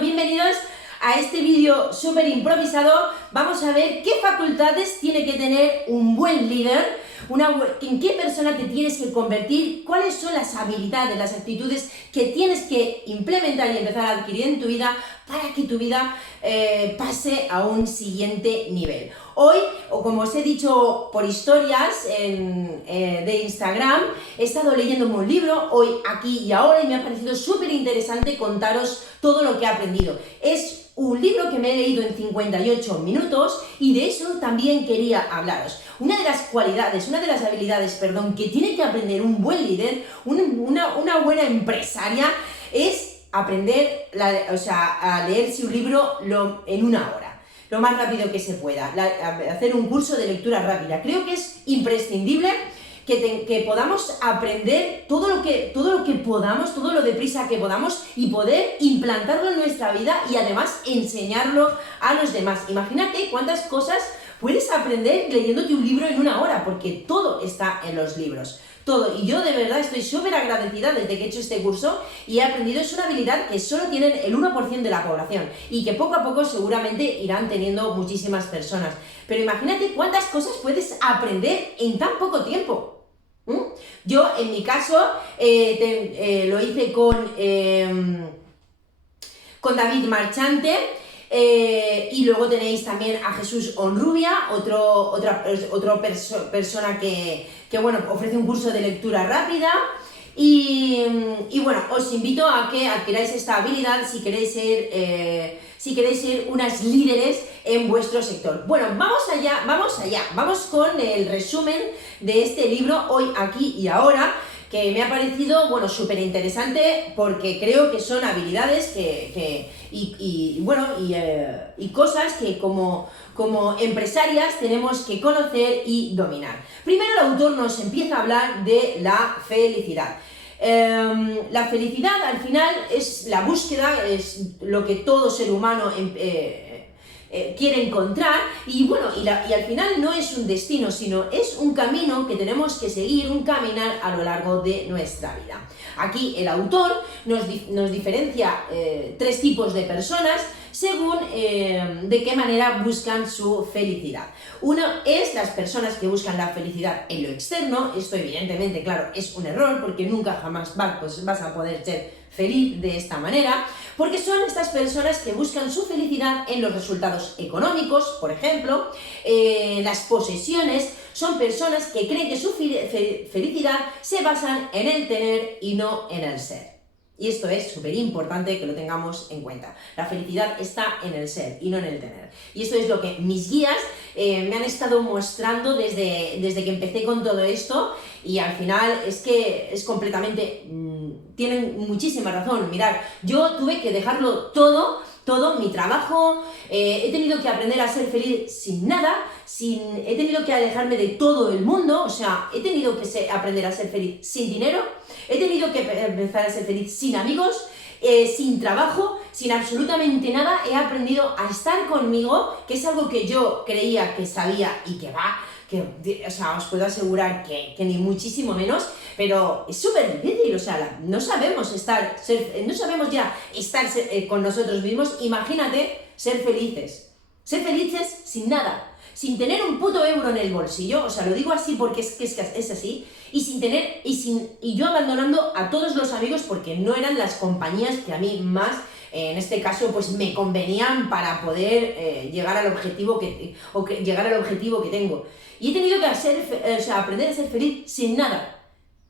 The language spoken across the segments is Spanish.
bienvenidos a este vídeo súper improvisado. Vamos a ver qué facultades tiene que tener un buen líder, en qué persona te tienes que convertir, cuáles son las habilidades, las actitudes que tienes que implementar y empezar a adquirir en tu vida para que tu vida pase a un siguiente nivel. Hoy, o como os he dicho por historias de Instagram, he estado leyéndome un libro, hoy, aquí y ahora, y me ha parecido súper interesante contaros todo lo que he aprendido. Es un libro que me he leído en 58 minutos y de eso también quería hablaros. Una de las cualidades, una de las habilidades, que tiene que aprender un buen líder, una buena empresaria, es aprender a leerse un libro en una hora. Lo más rápido que se pueda, hacer un curso de lectura rápida. Creo que es imprescindible que podamos aprender todo lo que podamos, todo lo deprisa que podamos y poder implantarlo en nuestra vida y además enseñarlo a los demás. Imagínate cuántas cosas puedes aprender leyéndote un libro en una hora, porque todo está en los libros. Todo, y yo de verdad estoy súper agradecida desde que he hecho este curso y he aprendido. Es una habilidad que solo tienen el 1% de la población y que poco a poco seguramente irán teniendo muchísimas personas. Pero imagínate cuántas cosas puedes aprender en tan poco tiempo. Yo, en mi caso, lo hice con David Marchante. Y luego tenéis también a Jesús Onrubia, otra persona que ofrece un curso de lectura rápida. Y bueno, os invito a que adquiráis esta habilidad si queréis ser unas líderes en vuestro sector. Bueno, vamos con el resumen de este libro, Hoy, Aquí y Ahora, que me ha parecido, súper interesante, porque creo que son habilidades y cosas que como empresarias tenemos que conocer y dominar. Primero, el autor nos empieza a hablar de la felicidad. La felicidad, al final, es la búsqueda, es lo que todo ser humano quiere encontrar, y al final no es un destino, sino es un camino que tenemos que seguir, un caminar a lo largo de nuestra vida. Aquí el autor nos diferencia tres tipos de personas según de qué manera buscan su felicidad. Uno es las personas que buscan la felicidad en lo externo. Esto evidentemente, claro, es un error, porque nunca jamás vas a poder ser feliz de esta manera, porque son estas personas que buscan su felicidad en los resultados económicos, por ejemplo, las posesiones. Son personas que creen que su felicidad se basa en el tener y no en el ser. Y esto es súper importante que lo tengamos en cuenta. La felicidad está en el ser y no en el tener. Y esto es lo que mis guías me han estado mostrando desde que empecé con todo esto, y al final es que es completamente... tienen muchísima razón. Mirad, yo tuve que dejarlo todo mi trabajo, he tenido que aprender a ser feliz sin nada, he tenido que alejarme de todo el mundo, he tenido que aprender a ser feliz sin dinero, he tenido que empezar a ser feliz sin amigos, sin trabajo, sin absolutamente nada. He aprendido a estar conmigo, que es algo que yo creía que sabía y que os puedo asegurar que ni muchísimo menos, pero es súper difícil. No sabemos ya estar con nosotros mismos. Imagínate ser felices sin nada, sin tener un puto euro en el bolsillo. Lo digo así porque es así, y yo abandonando a todos los amigos, porque no eran las compañías que a mí más, en este caso, pues me convenían para poder llegar al objetivo que tengo. Y he tenido que aprender a ser feliz sin nada,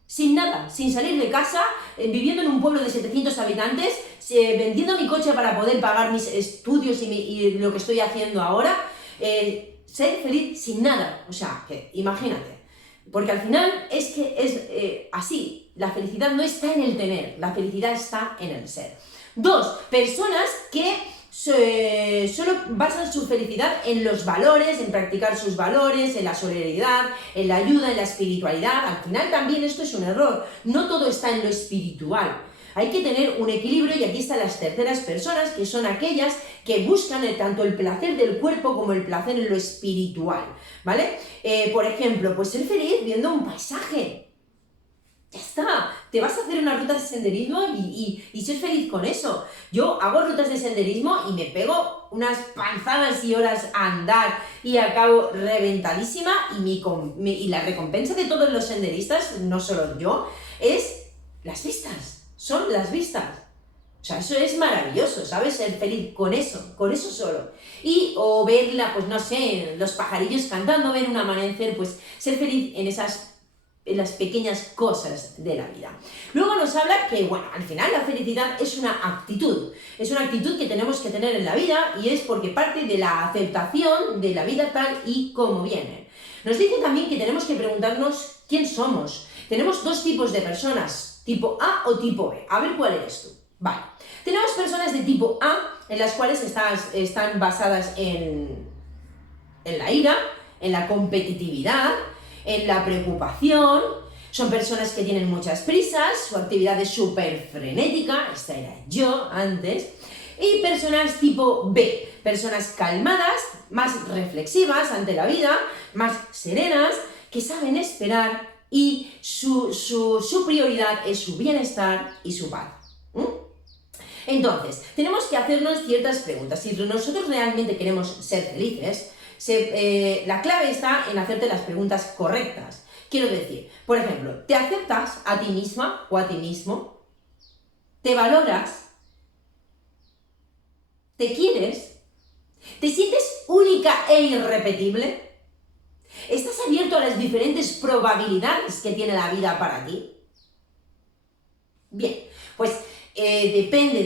sin salir de casa, viviendo en un pueblo de 700 habitantes, vendiendo mi coche para poder pagar mis estudios y lo que estoy haciendo ahora, ser feliz sin nada. Que imagínate. Porque al final es que es así. La felicidad no está en el tener, la felicidad está en el ser. Dos, personas que solo basan su felicidad en los valores, en practicar sus valores, en la solidaridad, en la ayuda, en la espiritualidad. Al final también esto es un error. No todo está en lo espiritual. Hay que tener un equilibrio, y aquí están las terceras personas, que son aquellas que buscan tanto el placer del cuerpo como el placer en lo espiritual, ¿vale? Por ejemplo, pues ser feliz viendo un paisaje. Ya está. te vas a hacer una ruta de senderismo y ser feliz con eso. Yo hago rutas de senderismo y me pego unas panzadas y horas a andar y acabo reventadísima y la recompensa de todos los senderistas, no solo yo, es las vistas, son las vistas. O sea, eso es maravilloso, ¿sabes? Ser feliz con eso solo. O verla, pues no sé, los pajarillos cantando, ver un amanecer, pues ser feliz en las pequeñas cosas de la vida. Luego nos habla que, bueno, al final la felicidad es una actitud que tenemos que tener en la vida y es porque parte de la aceptación de la vida tal y como viene. Nos dice también que tenemos que preguntarnos quién somos. Tenemos dos tipos de personas, tipo A o tipo B. A ver cuál eres tú. Vale, tenemos personas de tipo A, en las cuales están basadas en la ira, en la competitividad, en la preocupación, son personas que tienen muchas prisas, su actividad es súper frenética, esta era yo antes, y personas tipo B, personas calmadas, más reflexivas ante la vida, más serenas, que saben esperar y su prioridad es su bienestar y su paz. Entonces, tenemos que hacernos ciertas preguntas. Si nosotros realmente queremos ser felices, la clave está en hacerte las preguntas correctas. Quiero decir, por ejemplo, ¿te aceptas a ti misma o a ti mismo? ¿Te valoras? ¿Te quieres? ¿Te sientes única e irrepetible? ¿Estás abierto a las diferentes probabilidades que tiene la vida para ti? Bien, pues depende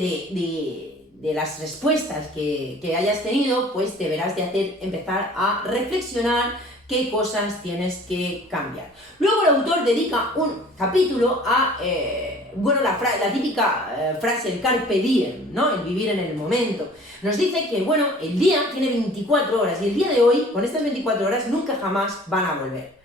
de las respuestas que hayas tenido, pues deberás de empezar a reflexionar qué cosas tienes que cambiar. Luego el autor dedica un capítulo a, la típica frase, el carpe diem, ¿no? El vivir en el momento. Nos dice que, bueno, el día tiene 24 horas y el día de hoy, con estas 24 horas, nunca jamás van a volver.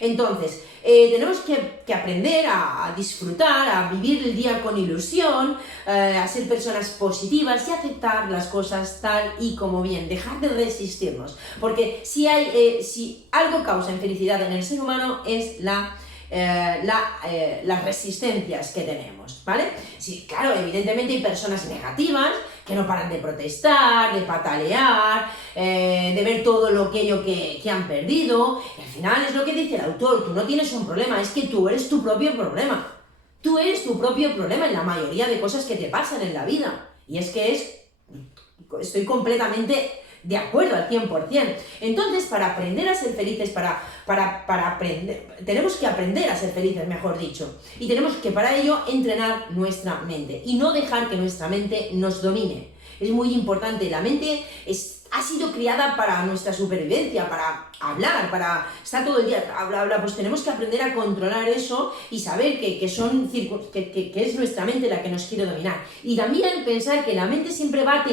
Entonces, tenemos que aprender a disfrutar, a vivir el día con ilusión, a ser personas positivas y aceptar las cosas tal y como vienen, dejar de resistirnos, porque si algo causa infelicidad en el ser humano es las resistencias que tenemos, ¿vale? Sí, claro, evidentemente hay personas negativas que no paran de protestar, de patalear, de ver todo lo que han perdido, y al final es lo que dice el autor, tú no tienes un problema, es que tú eres tu propio problema. Tú eres tu propio problema en la mayoría de cosas que te pasan en la vida, y es que estoy completamente de acuerdo al 100%. Entonces, para aprender a ser felices, tenemos que aprender a ser felices, mejor dicho. Y tenemos que para ello entrenar nuestra mente y no dejar que nuestra mente nos domine. Es muy importante, la mente ha sido criada para nuestra supervivencia, para hablar, para estar todo el día, habla, pues tenemos que aprender a controlar eso y saber que es nuestra mente la que nos quiere dominar. Y también pensar que la mente siempre va a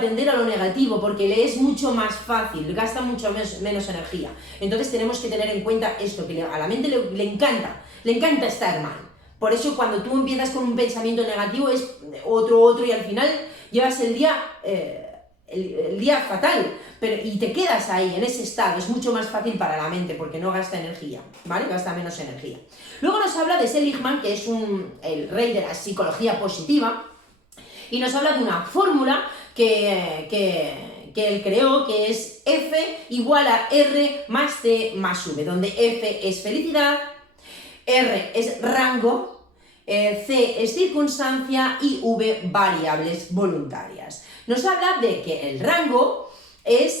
tender a lo negativo, porque le es mucho más fácil, gasta mucho menos energía. Entonces tenemos que tener en cuenta esto, que a la mente le encanta estar mal. Por eso cuando tú empiezas con un pensamiento negativo es otro y al final llevas el día fatal, y te quedas ahí, en ese estado. Es mucho más fácil para la mente porque no gasta energía, ¿vale? Gasta menos energía. Luego nos habla de Seligman, que es el rey de la psicología positiva, y nos habla de una fórmula que él creó, que es F igual a R más T más V, donde F es felicidad, R es rango, C es circunstancia y V variables voluntarias. Nos habla de que el rango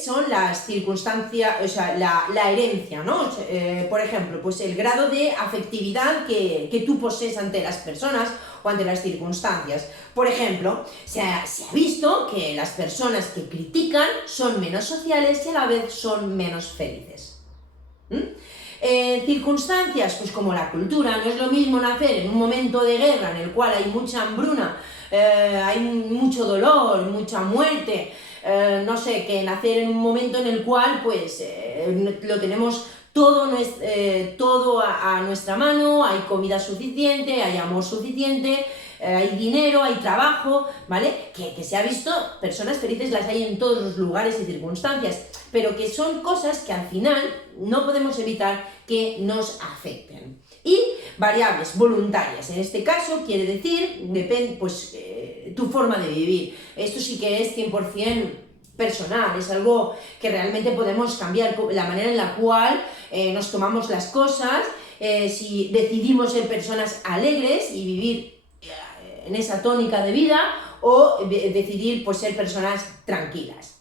son las circunstancias, o sea, la herencia, ¿no? Por ejemplo, pues el grado de afectividad que tú posees ante las personas o ante las circunstancias. Por ejemplo, se ha visto que las personas que critican son menos sociales y a la vez son menos felices. Circunstancias, pues como la cultura, no es lo mismo nacer en un momento de guerra en el cual hay mucha hambruna, hay mucho dolor, mucha muerte, no sé, que nacer en un momento en el cual pues lo tenemos todo a nuestra mano, hay comida suficiente, hay amor suficiente, hay dinero, hay trabajo, ¿vale? Que se ha visto, personas felices las hay en todos los lugares y circunstancias, pero que son cosas que al final no podemos evitar que nos afecten. Y variables voluntarias, en este caso quiere decir, depende, pues, tu forma de vivir. Esto sí que es 100% personal, es algo que realmente podemos cambiar, la manera en la cual nos tomamos las cosas, si decidimos ser personas alegres y vivir en esa tónica de vida, o decidir pues, ser personas tranquilas.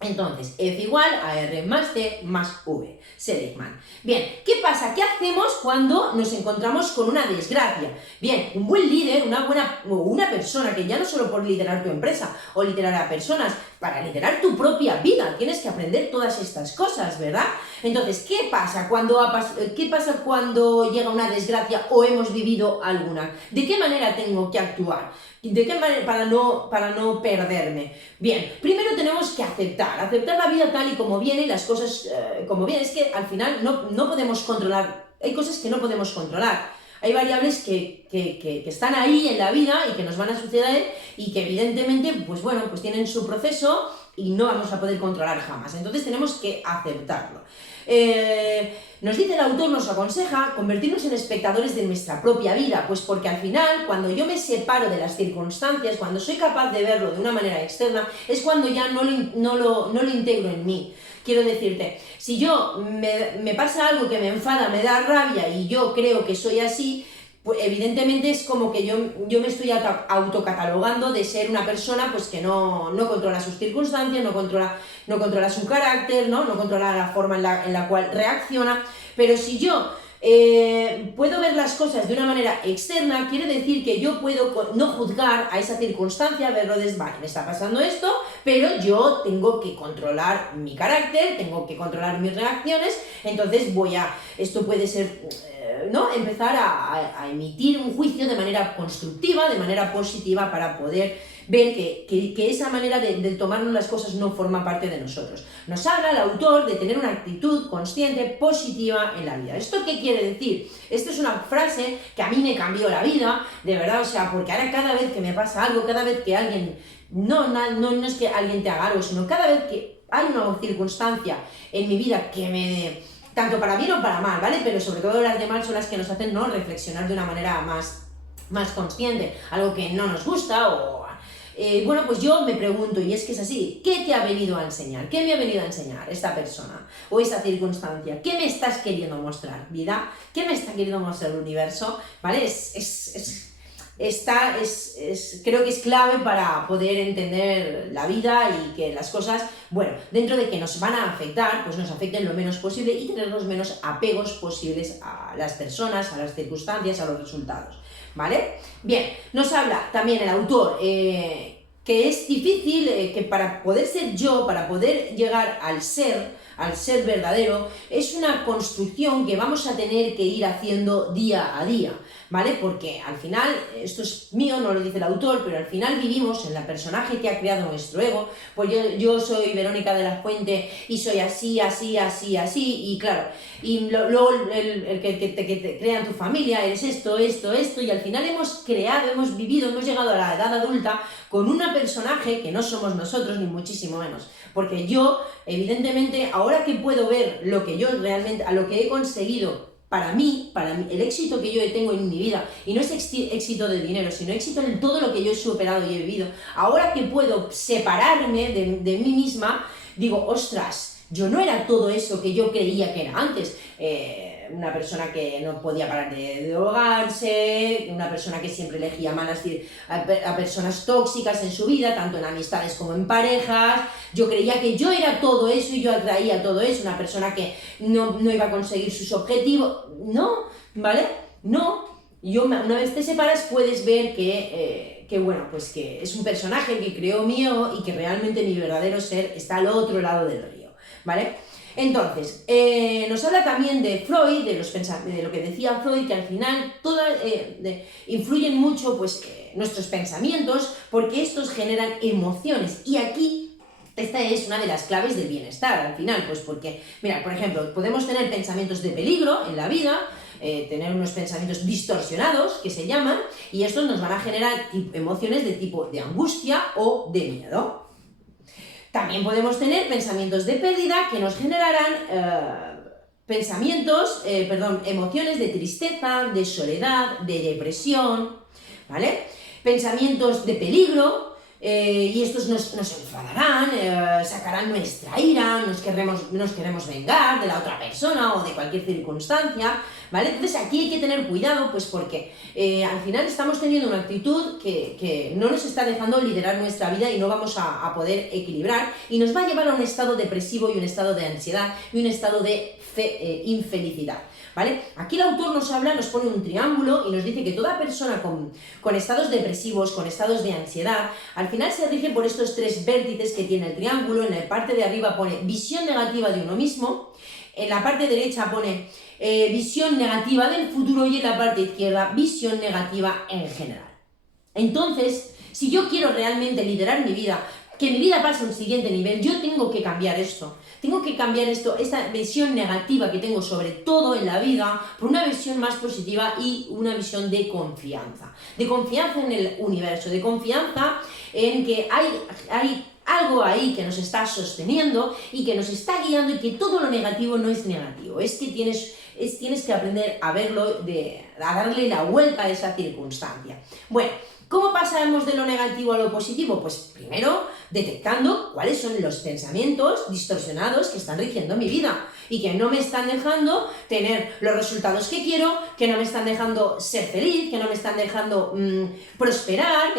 Entonces, F igual a R más T más V, Seligman. Bien, ¿qué pasa? ¿Qué hacemos cuando nos encontramos con una desgracia? Bien, un buen líder, una persona que ya no solo por liderar tu empresa o liderar a personas, para liderar tu propia vida, tienes que aprender todas estas cosas, ¿verdad? Entonces, ¿qué pasa cuando llega una desgracia o hemos vivido alguna? ¿De qué manera tengo que actuar? ¿De qué manera para no perderme? Bien, primero tenemos que aceptar la vida tal y como viene y las cosas como vienen. Es que al final no podemos controlar, hay cosas que no podemos controlar. Hay variables que están ahí en la vida y que nos van a suceder y que evidentemente, pues bueno, pues tienen su proceso y no vamos a poder controlar jamás. Entonces tenemos que aceptarlo. Nos dice el autor, nos aconseja convertirnos en espectadores de nuestra propia vida, pues porque al final, cuando yo me separo de las circunstancias, cuando soy capaz de verlo de una manera externa, es cuando ya no lo integro en mí. Quiero decirte, si yo me pasa algo que me enfada, me da rabia y yo creo que soy así, pues evidentemente es como que yo me estoy autocatalogando de ser una persona pues que no controla sus circunstancias, no controla su carácter, no controla la forma en la cual reacciona. Pero si yo puedo ver las cosas de una manera externa, quiere decir que yo puedo no juzgar a esa circunstancia, verlo desde, vale, me está pasando esto, pero yo tengo que controlar mi carácter, tengo que controlar mis reacciones, entonces esto puede ser, empezar a emitir un juicio de manera constructiva, de manera positiva, para poder ver que esa manera de tomarnos las cosas no forma parte de nosotros. Nos habla el autor de tener una actitud consciente, positiva en la vida. ¿Esto qué quiere decir? Esta es una frase que a mí me cambió la vida, de verdad, o sea, porque ahora cada vez que me pasa algo, cada vez que alguien, no es que alguien te haga algo, sino cada vez que hay una circunstancia en mi vida que me, tanto para bien o para mal, ¿vale? Pero sobre todo las de mal son las que nos hacen reflexionar de una manera más consciente, algo que no nos gusta o... bueno, pues yo me pregunto, y es que es así, ¿qué te ha venido a enseñar? ¿Qué me ha venido a enseñar esta persona o esta circunstancia? ¿Qué me estás queriendo mostrar, vida? ¿Qué me está queriendo mostrar el universo? ¿Vale? Creo que es clave para poder entender la vida y que las cosas, bueno, dentro de que nos van a afectar, pues nos afecten lo menos posible y tener los menos apegos posibles a las personas, a las circunstancias, a los resultados. ¿Vale? Bien, nos habla también el autor que es difícil, que para poder ser yo, para poder llegar al ser verdadero, es una construcción que vamos a tener que ir haciendo día a día, ¿vale? Porque al final, esto es mío, no lo dice el autor, pero al final vivimos en la personaje que ha creado nuestro ego. Pues yo soy Verónica de la Fuente y soy así, y claro, y luego el que te crea en tu familia, eres esto, y al final hemos vivido, hemos llegado a la edad adulta con un personaje que no somos nosotros, ni muchísimo menos. Porque yo, evidentemente, ahora que puedo ver lo que yo realmente, a lo que he conseguido para mí, el éxito que yo tengo en mi vida, y no es éxito de dinero, sino éxito en todo lo que yo he superado y he vivido, ahora que puedo separarme de mí misma, digo, ostras, yo no era todo eso que yo creía que era antes. Una persona que no podía parar de drogarse, una persona que siempre elegía malas a personas tóxicas en su vida, tanto en amistades como en parejas. Yo creía que yo era todo eso y yo atraía todo eso, una persona que no iba a conseguir sus objetivos. No, ¿vale? No. Una vez te separas puedes ver que bueno, pues que es un personaje que creó mío y que realmente mi verdadero ser está al otro lado del río, ¿vale? Entonces, nos habla también de Freud, de lo que decía Freud, que al final influyen mucho pues, nuestros pensamientos, porque estos generan emociones. Y aquí, esta es una de las claves del bienestar, al final, pues porque, mira, por ejemplo, podemos tener pensamientos de peligro en la vida, tener unos pensamientos distorsionados, que se llaman, y estos nos van a generar emociones de tipo de angustia o de miedo. También podemos tener pensamientos de pérdida que nos generarán emociones de tristeza, de soledad, de depresión, ¿vale? Pensamientos de peligro, y estos nos enfadarán, sacarán nuestra ira, nos queremos vengar de la otra persona o de cualquier circunstancia, ¿vale? Entonces aquí hay que tener cuidado, pues porque al final estamos teniendo una actitud que no nos está dejando liderar nuestra vida y no vamos a poder equilibrar, y nos va a llevar a un estado depresivo y un estado de ansiedad y un estado de infelicidad, ¿vale? Aquí el autor nos pone un triángulo y nos dice que toda persona con estados depresivos, con estados de ansiedad, al final se rige por estos tres vértices que tiene el triángulo. En la parte de arriba pone visión negativa de uno mismo, en la parte derecha pone visión negativa del futuro y en la parte izquierda visión negativa en general. Entonces, si yo quiero realmente liderar mi vida, que mi vida pase a un siguiente nivel, yo tengo que cambiar esto. Tengo que cambiar esta visión negativa que tengo sobre todo en la vida por una visión más positiva y una visión de confianza. De confianza en el universo, de confianza en que hay algo ahí que nos está sosteniendo y que nos está guiando, y que todo lo negativo no es negativo. Es que tienes que aprender a verlo, a darle la vuelta a esa circunstancia. Bueno, ¿cómo pasamos de lo negativo a lo positivo? Pues primero detectando cuáles son los pensamientos distorsionados que están rigiendo mi vida y que no me están dejando tener los resultados que quiero, que no me están dejando ser feliz, que no me están dejando prosperar,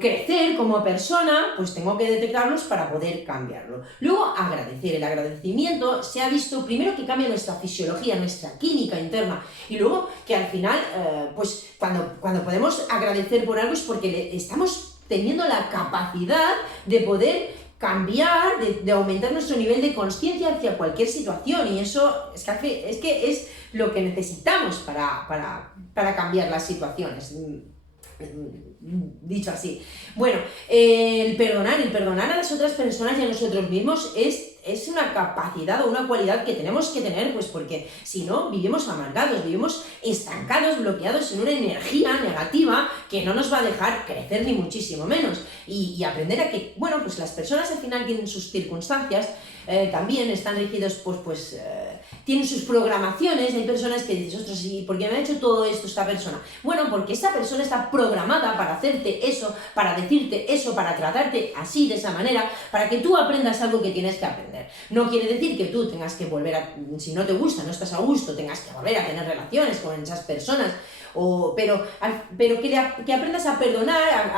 crecer como persona. Pues tengo que detectarlos para poder cambiarlo. Luego, agradecer. El agradecimiento se ha visto primero que cambia nuestra fisiología, nuestra química interna, y luego que al final, pues cuando podemos agradecer por algo es porque estamos teniendo la capacidad de poder cambiar, de aumentar nuestro nivel de consciencia hacia cualquier situación, y eso es que es lo que necesitamos para cambiar las situaciones, dicho así. Bueno, el perdonar a las otras personas y a nosotros mismos es una capacidad o una cualidad que tenemos que tener, pues porque si no, vivimos amargados, vivimos estancados, bloqueados en una energía negativa que no nos va a dejar crecer ni muchísimo menos. Y aprender a que, bueno, pues las personas al final tienen sus circunstancias, también están rígidos, tienen sus programaciones. Hay personas que dices, ostras, ¿y por qué me ha hecho todo esto esta persona? Bueno, porque esa persona está programada para hacerte eso, para decirte eso, para tratarte así, de esa manera, para que tú aprendas algo que tienes que aprender. No quiere decir que tú tengas que si no te gusta, no estás a gusto, tengas que volver a tener relaciones con esas personas, pero que aprendas a perdonar,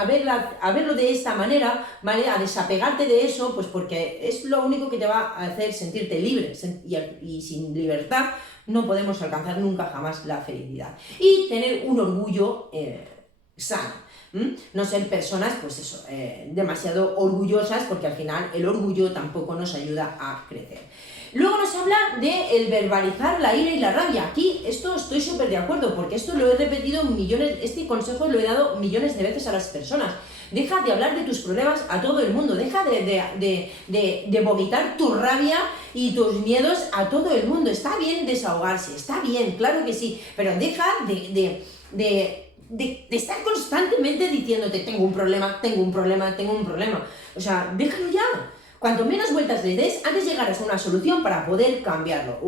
a verlo de esta manera, ¿vale? A desapegarte de eso, pues porque es lo único que te va a hacer sentirte libre, y sin libertad no podemos alcanzar nunca jamás la felicidad. Y tener un orgullo sano. No ser personas, pues eso, demasiado orgullosas, porque al final el orgullo tampoco nos ayuda a crecer. Luego nos habla de el verbalizar la ira y la rabia. Aquí esto estoy súper de acuerdo, porque esto lo he repetido este consejo lo he dado millones de veces a las personas. Deja de hablar de tus problemas a todo el mundo, deja de vomitar tu rabia y tus miedos a todo el mundo. Está bien desahogarse, está bien, claro que sí, pero deja de estar constantemente diciéndote tengo un problema, tengo un problema, tengo un problema. O sea, déjalo ya. Cuanto menos vueltas le des, antes llegarás a una solución para poder cambiarlo.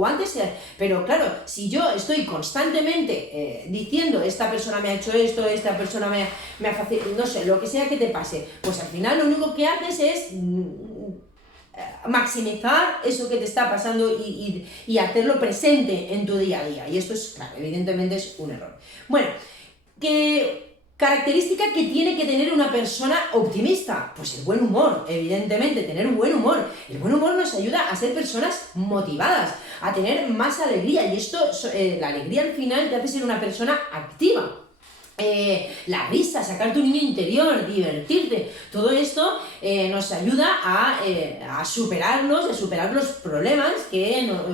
Pero claro, si yo estoy constantemente diciendo esta persona me ha hecho esto, esta persona me ha facilitado, no sé, lo que sea que te pase, pues al final lo único que haces es maximizar eso que te está pasando y hacerlo presente en tu día a día. Y esto es, claro, evidentemente es un error. Bueno, característica que tiene que tener una persona optimista, pues el buen humor, evidentemente, tener un buen humor. El buen humor nos ayuda a ser personas motivadas, a tener más alegría, y la alegría al final te hace ser una persona activa. La risa, sacar tu niño interior, divertirte, todo esto nos ayuda a superar los problemas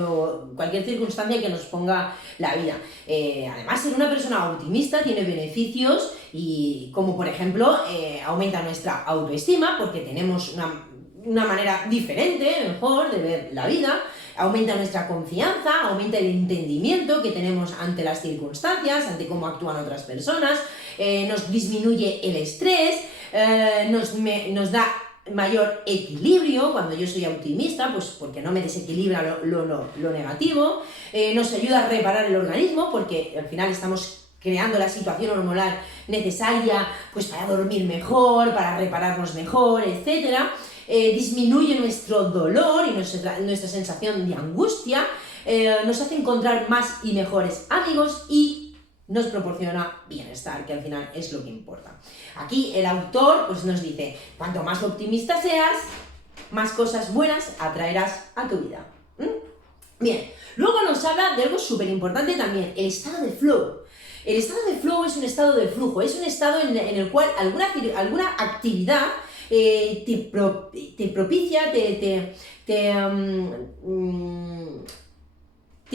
o cualquier circunstancia que nos ponga la vida. Además, ser una persona optimista tiene beneficios, y como por ejemplo aumenta nuestra autoestima, porque tenemos una manera diferente, mejor, de ver la vida. Aumenta nuestra confianza, aumenta el entendimiento que tenemos ante las circunstancias, ante cómo actúan otras personas, nos disminuye el estrés, nos da mayor equilibrio. Cuando yo soy optimista, pues porque no me desequilibra lo negativo. Nos ayuda a reparar el organismo, porque al final estamos creando la situación hormonal necesaria pues para dormir mejor, para repararnos mejor, etc. Disminuye nuestro dolor y nuestra sensación de angustia, nos hace encontrar más y mejores amigos y nos proporciona bienestar, que al final es lo que importa. Aquí el autor pues nos dice, cuanto más optimista seas, más cosas buenas atraerás a tu vida. Bien, luego nos habla de algo súper importante también, el estado de flow. El estado de flow es un estado de flujo, es un estado en el cual alguna actividad te propicia, te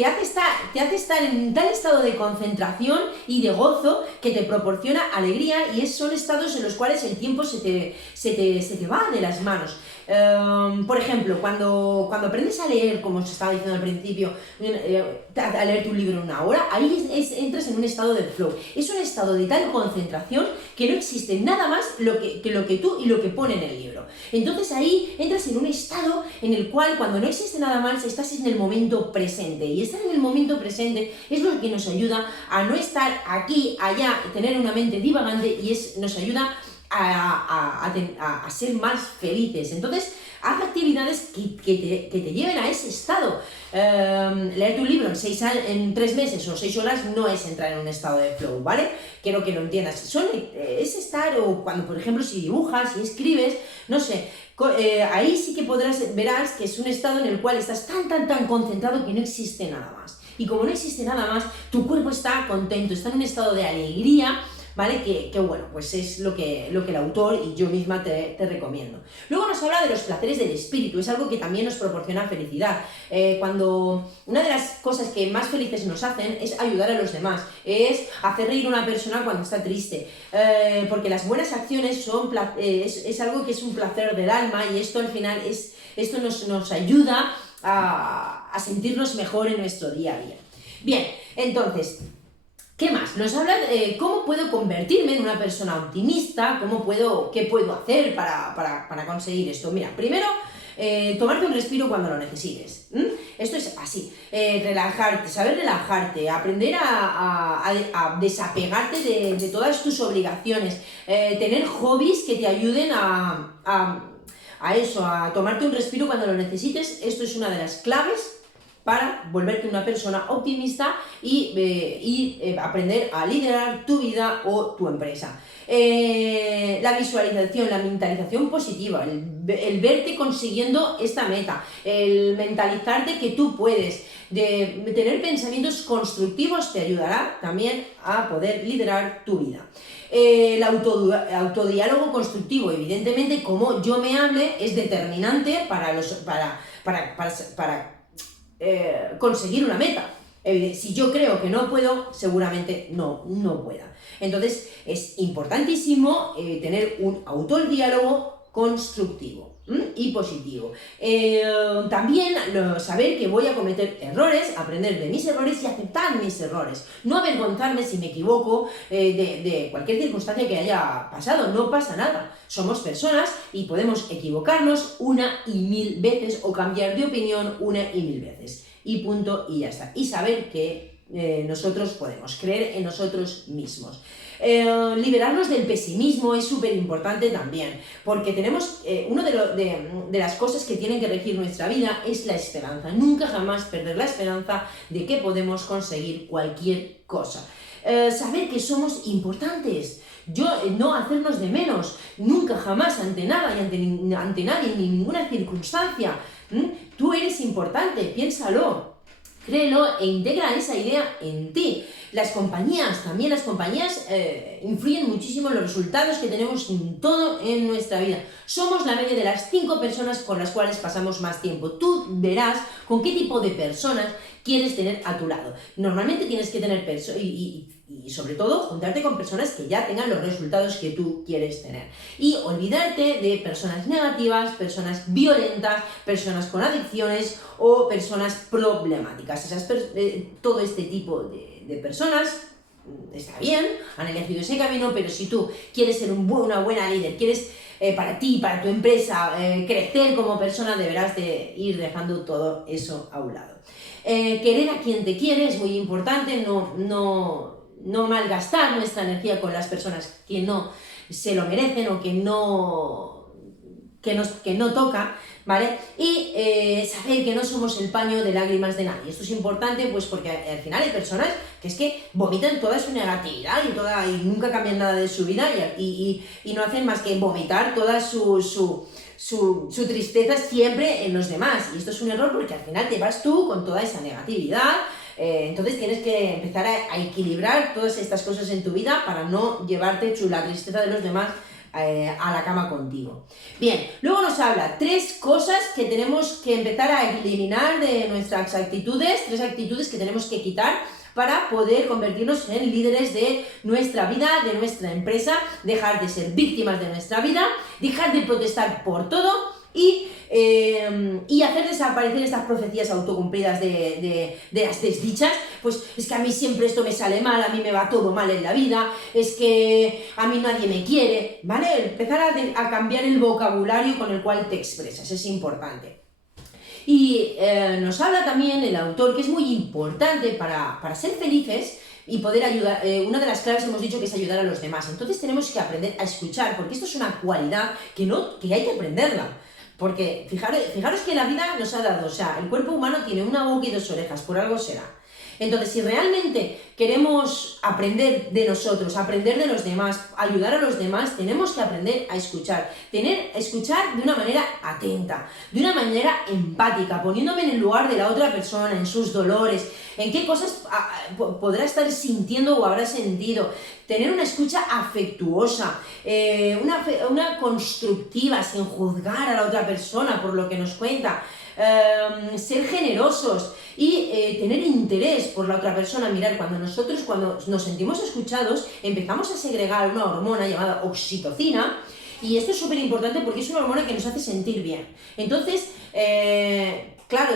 hace estar en tal estado de concentración y de gozo que te proporciona alegría, y son estados en los cuales el tiempo se te va de las manos. Por ejemplo, cuando aprendes a leer, como os estaba diciendo al principio, a leer tu libro en una hora, ahí entras en un estado de flow. Es un estado de tal concentración que no existe nada más que lo que tú y lo que pone en el libro. Entonces ahí entras en un estado en el cual, cuando no existe nada más, estás en el momento presente. Y estar en el momento presente es lo que nos ayuda a no estar aquí, allá, tener una mente divagante, y nos ayuda a ser más felices. Entonces, haz actividades que te lleven a ese estado. Leer tu libro en 3 meses o 6 horas no es entrar en un estado de flow, ¿vale? Quiero que lo entiendas. Es estar, o cuando, por ejemplo, si dibujas, si escribes, no sé, ahí sí que verás que es un estado en el cual estás tan concentrado que no existe nada más. Y como no existe nada más, tu cuerpo está contento, está en un estado de alegría, ¿vale? Que bueno, pues es lo que el autor y yo misma te recomiendo. Luego nos habla de los placeres del espíritu, es algo que también nos proporciona felicidad. Cuando una de las cosas que más felices nos hacen es ayudar a los demás, es hacer reír a una persona cuando está triste, porque las buenas acciones es algo que es un placer del alma, y esto al final nos ayuda a sentirnos mejor en nuestro día a día. Bien, entonces, ¿qué más? Nos habla de cómo puedo convertirme en una persona optimista, qué puedo hacer para conseguir esto. Mira, primero, tomarte un respiro cuando lo necesites. Esto es así, relajarte, saber relajarte, aprender a desapegarte de todas tus obligaciones, tener hobbies que te ayuden a tomarte un respiro cuando lo necesites. Esto es una de las claves para volverte una persona optimista y aprender a liderar tu vida o tu empresa. La visualización, la mentalización positiva, el verte consiguiendo esta meta, el mentalizarte que tú puedes, de tener pensamientos constructivos, te ayudará también a poder liderar tu vida. El autodiálogo constructivo, evidentemente, como yo me hable, es determinante para conseguir una meta. Si yo creo que no puedo, seguramente no pueda. Entonces es importantísimo tener un autodiálogo constructivo y positivo. También saber que voy a cometer errores, aprender de mis errores y aceptar mis errores. No avergonzarme si me equivoco de cualquier circunstancia que haya pasado. No pasa nada. Somos personas y podemos equivocarnos una y mil veces o cambiar de opinión una y mil veces. Y punto, y ya está. Y saber que nosotros podemos creer en nosotros mismos. Liberarnos del pesimismo es súper importante también, porque tenemos una de las cosas que tienen que regir nuestra vida es la esperanza. Nunca jamás perder la esperanza de que podemos conseguir cualquier cosa. Saber que somos importantes. No hacernos de menos, nunca jamás, ante nada y ante nadie, ni ninguna circunstancia. Tú eres importante, piénsalo, créelo e integra esa idea en ti. Las compañías influyen muchísimo en los resultados que tenemos en todo en nuestra vida. Somos la media de las 5 personas con las cuales pasamos más tiempo. Tú verás con qué tipo de personas quieres tener a tu lado. Normalmente tienes que tener y sobre todo juntarte con personas que ya tengan los resultados que tú quieres tener. Y olvidarte de personas negativas, personas violentas, personas con adicciones o personas problemáticas. Todo este tipo de personas está bien, han elegido ese camino, pero si tú quieres ser una buena líder, quieres para ti, para tu empresa, crecer como persona, deberás de ir dejando todo eso a un lado. Querer a quien te quiere es muy importante, no malgastar nuestra energía con las personas que no se lo merecen o que no toca, ¿vale? Y saber que no somos el paño de lágrimas de nadie. Esto es importante, pues porque al final hay personas que es que vomitan toda su negatividad y nunca cambian nada de su vida y no hacen más que vomitar toda su tristeza siempre en los demás. Y esto es un error porque al final te vas tú con toda esa negatividad. Entonces tienes que empezar a equilibrar todas estas cosas en tu vida para no llevarte la tristeza de los demás a la cama contigo. Bien, luego nos habla 3 cosas que tenemos que empezar a eliminar de nuestras actitudes, 3 actitudes que tenemos que quitar para poder convertirnos en líderes de nuestra vida, de nuestra empresa, dejar de ser víctimas de nuestra vida, dejar de protestar por todo y hacer desaparecer estas profecías autocumplidas de las desdichas. Pues es que a mí siempre esto me sale mal, a mí me va todo mal en la vida, es que a mí nadie me quiere, ¿vale? Empezar a cambiar el vocabulario con el cual te expresas, es importante. Y nos habla también el autor que es muy importante para ser felices y poder ayudar. Una de las claves hemos dicho que es ayudar a los demás. Entonces tenemos que aprender a escuchar, porque esto es una cualidad que hay que aprenderla. Porque fijaros que la vida nos ha dado, o sea, el cuerpo humano tiene una boca y 2 orejas, por algo será. Entonces, si realmente queremos aprender de nosotros, aprender de los demás, ayudar a los demás, tenemos que aprender a escuchar. Escuchar de una manera atenta, de una manera empática, poniéndome en el lugar de la otra persona, en sus dolores, en qué cosas podrá estar sintiendo o habrá sentido. Tener una escucha afectuosa, una constructiva, sin juzgar a la otra persona por lo que nos cuenta. Ser generosos y tener interés por la otra persona. Mirar, cuando nos sentimos escuchados, empezamos a segregar una hormona llamada oxitocina, y esto es súper importante porque es una hormona que nos hace sentir bien. Entonces, claro,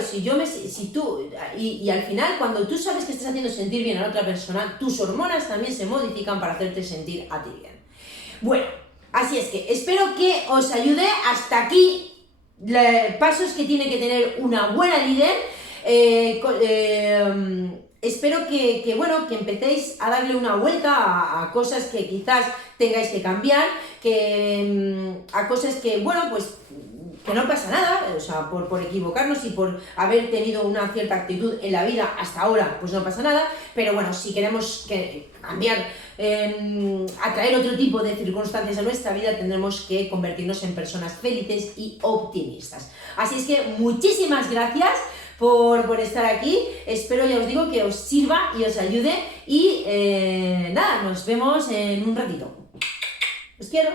y al final, cuando tú sabes que estás haciendo sentir bien a la otra persona, tus hormonas también se modifican para hacerte sentir a ti bien. Bueno, así es que espero que os ayude. Hasta aquí pasos que tiene que tener una buena líder. Espero que empecéis a darle una vuelta a cosas que quizás tengáis que cambiar, a cosas que no pasa nada, o sea, por equivocarnos y por haber tenido una cierta actitud en la vida hasta ahora, pues no pasa nada, pero bueno, si queremos cambiar, atraer otro tipo de circunstancias a nuestra vida, tendremos que convertirnos en personas felices y optimistas. Así es que muchísimas gracias por estar aquí. Espero, ya os digo, que os sirva y os ayude y nada, nos vemos en un ratito. Os quiero.